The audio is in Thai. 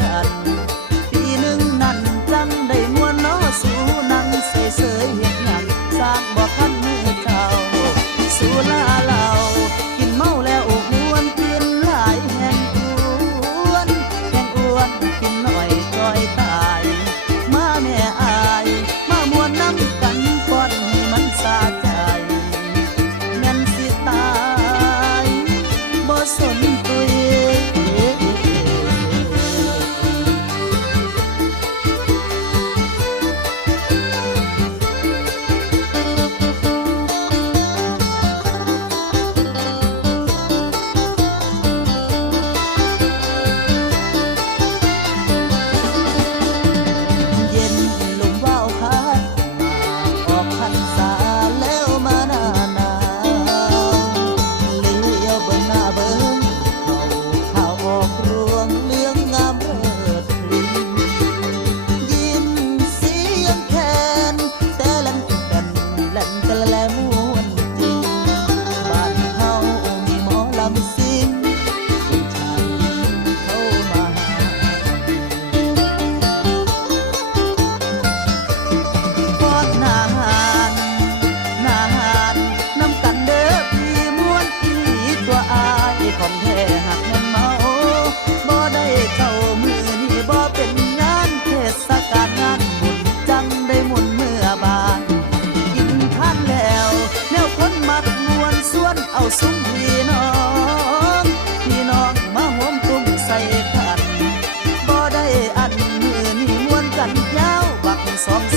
กันปีหนึ่งนั่นจังได้มวนล้อสู่นั่งเสยเสยเฮ็ดหยังสร้างบ่คันมือเจ้าสู่ลาเหล่ากินเมาแล้วอกมวนกินหลายแห่งอ้วนกินหน่อยจ้อยตายมาแม่อายมามวนน้ำกันก่อนให้มันสาใจแม่นสิตายบ่สนตัวเองของแท้หักแม่นเมาบ่ได้เข้ามือนี่บ่เป็นงานเทศกาลงานบุญจังได้หมุนเมื่อบานกินทานแล้วแนวคนมักมวนส่วนเอาซุ้มพี่น้องมาห่วมตุ้มใส่กันบ่ได้อันมือนี่มวนกันยาวบัก2